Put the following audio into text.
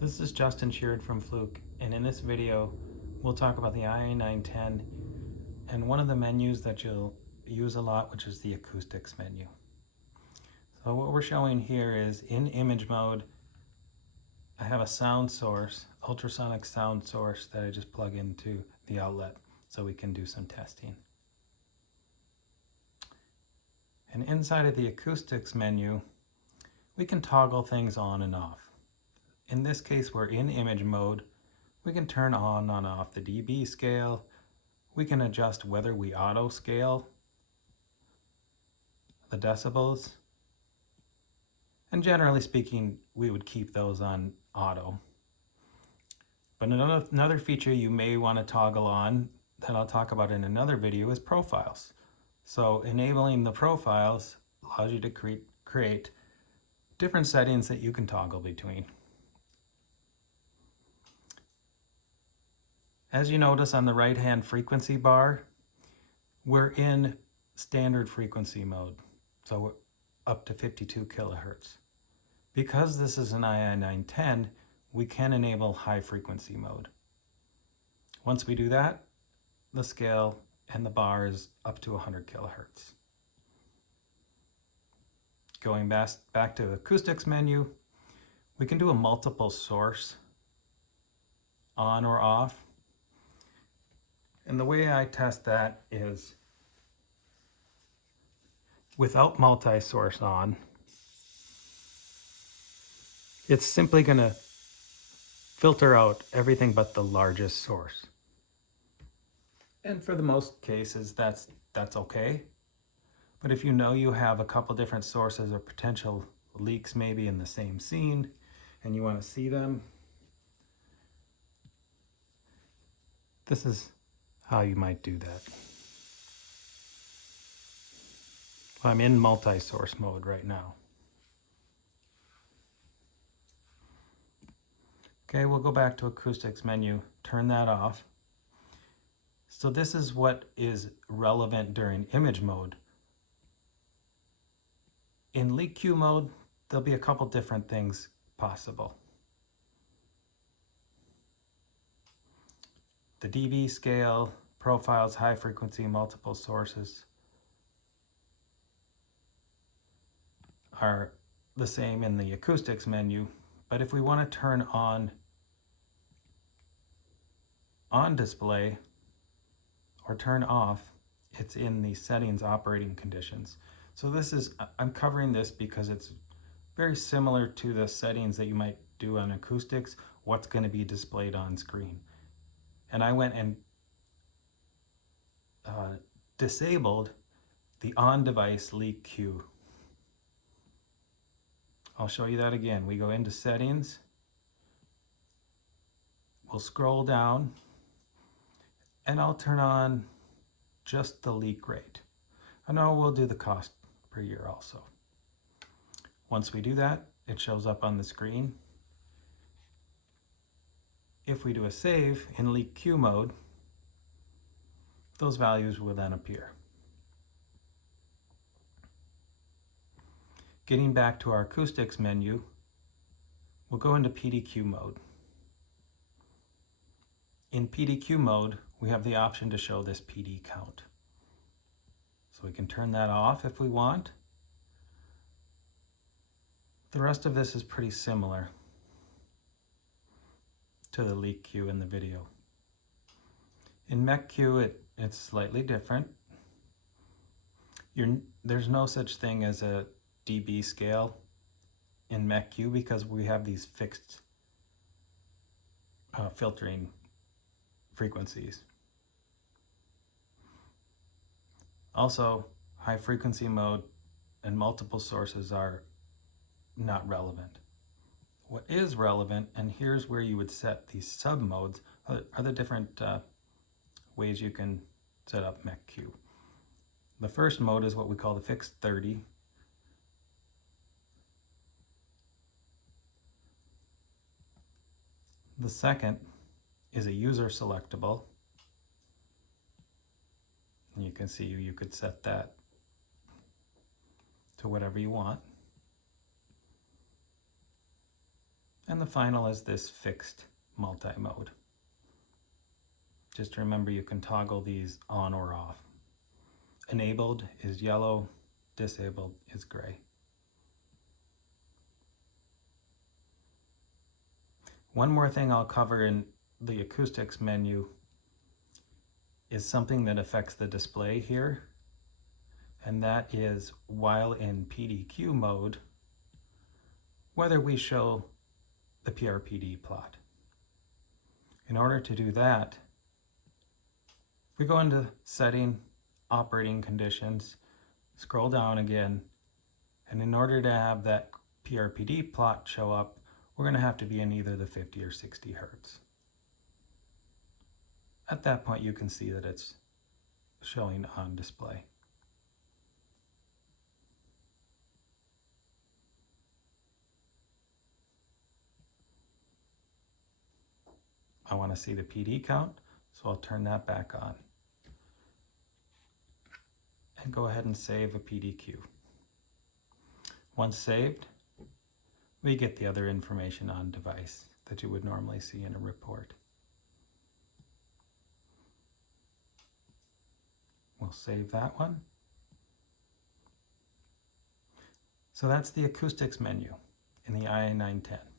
This is Justin Sheard from Fluke, and in this video we'll talk about the ii910 and one of the menus that you'll use a lot, which is the acoustics menu. So what we're showing here is in image mode, I have a sound source, ultrasonic sound source that I just plug into the outlet so we can do some testing. And inside of the acoustics menu, we can toggle things on and off. In this case, we're in image mode. We can turn on and off the dB scale. We can adjust whether we auto scale the decibels. And generally speaking, we would keep those on auto. But another feature you may want to toggle on that I'll talk about in another video is profiles. So enabling the profiles allows you to create different settings that you can toggle between. As you notice on the right-hand frequency bar, we're in standard frequency mode, so we're up to 52 kilohertz. Because this is an ii910, we can enable high frequency mode. Once we do that, the scale and the bar is up to 100 kilohertz. Going back to the acoustics menu, we can do a multiple source on or off. And the way I test that is without multi-source on, it's simply going to filter out everything but the largest source. And for the most cases, that's okay. But if you know you have a couple different sources or potential leaks maybe in the same scene and you want to see them, this is how you might do that. I'm in multi-source mode right now. Okay, we'll go back to acoustics menu, turn that off. So this is what is relevant during image mode. In leak Q mode, there'll be a couple different things possible. The dB scale, profiles, high frequency, multiple sources are the same in the acoustics menu, but if we want to turn on display or turn off, it's in the settings operating conditions. So I'm covering this because it's very similar to the settings that you might do on acoustics, what's going to be displayed on screen. And I went and disabled the on-device leak Q. I'll show you that again. We go into settings, we'll scroll down, and I'll turn on just the leak rate. I know we'll do the cost per year also. Once we do that, it shows up on the screen. If we do a save in leak Q mode, those values will then appear. Getting back to our acoustics menu, we'll go into PDQ mode. In PDQ mode, we have the option to show this PD count. So we can turn that off if we want. The rest of this is pretty similar to the leak Q in the video. In MEC Q, it's slightly different. There's no such thing as a dB scale in MEC Q because we have these fixed filtering frequencies. Also, high frequency mode and multiple sources are not relevant. What is relevant, and here's where you would set these sub modes, are the different ways you can set up MEC Q. The first mode is what we call the fixed 30. The second is a user selectable. And you can see you could set that to whatever you want. And the final is this fixed multi-mode. Just remember you can toggle these on or off. Enabled is yellow, disabled is gray. One more thing I'll cover in the acoustics menu is something that affects the display here, and that is while in PDQ mode, whether we show the PRPD plot. In order to do that, we go into Setting, Operating Conditions, scroll down again, and in order to have that PRPD plot show up, we're going to have to be in either the 50 or 60 hertz. At that point, you can see that it's showing on display. I want to see the PD count, so I'll turn that back on. And go ahead and save a PDQ. Once saved, we get the other information on device that you would normally see in a report. We'll save that one. So that's the acoustics menu in the ii910.